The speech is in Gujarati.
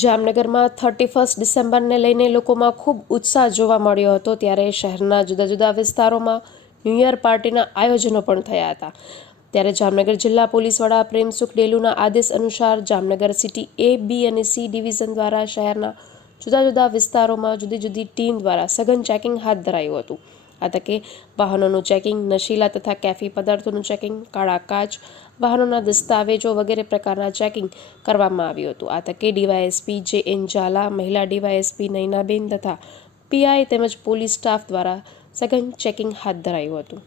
જામનગરમાં થર્ટી ફર્સ્ટ ડિસેમ્બરને લઈને લોકોમાં ખૂબ ઉત્સાહ જોવા મળ્યો હતો ત્યારે શહેરના જુદા જુદા વિસ્તારોમાં ન્યૂ યર પાર્ટીના આયોજનો પણ થયા હતા. ત્યારે જામનગર જિલ્લા પોલીસ વડા પ્રેમસુખ ડેલુના આદેશ અનુસાર જામનગર સિટી એ બી અને સી ડિવિઝન દ્વારા શહેરના જુદા જુદા વિસ્તારોમાં જુદી જુદી ટીમ દ્વારા સઘન ચેકિંગ હાથ ધરાયું હતું. આ તકે વાહનોનું ચેકિંગ નશીલા તથા કેફી પદાર્થોનું ચેકિંગ કાળા કાચ વાહનોના દસ્તાવેજો વગેરે પ્રકારના ચેકિંગ કરવામાં આવ્યું હતું આ તકે ડીવાયએસપી જે એન ઝાલા મહિલા ડીવાયએસપી નૈનાબેન તથા પીઆઈ તેમજ પોલીસ સ્ટાફ દ્વારા સઘન ચેકિંગ હાથ ધરાયું હતું.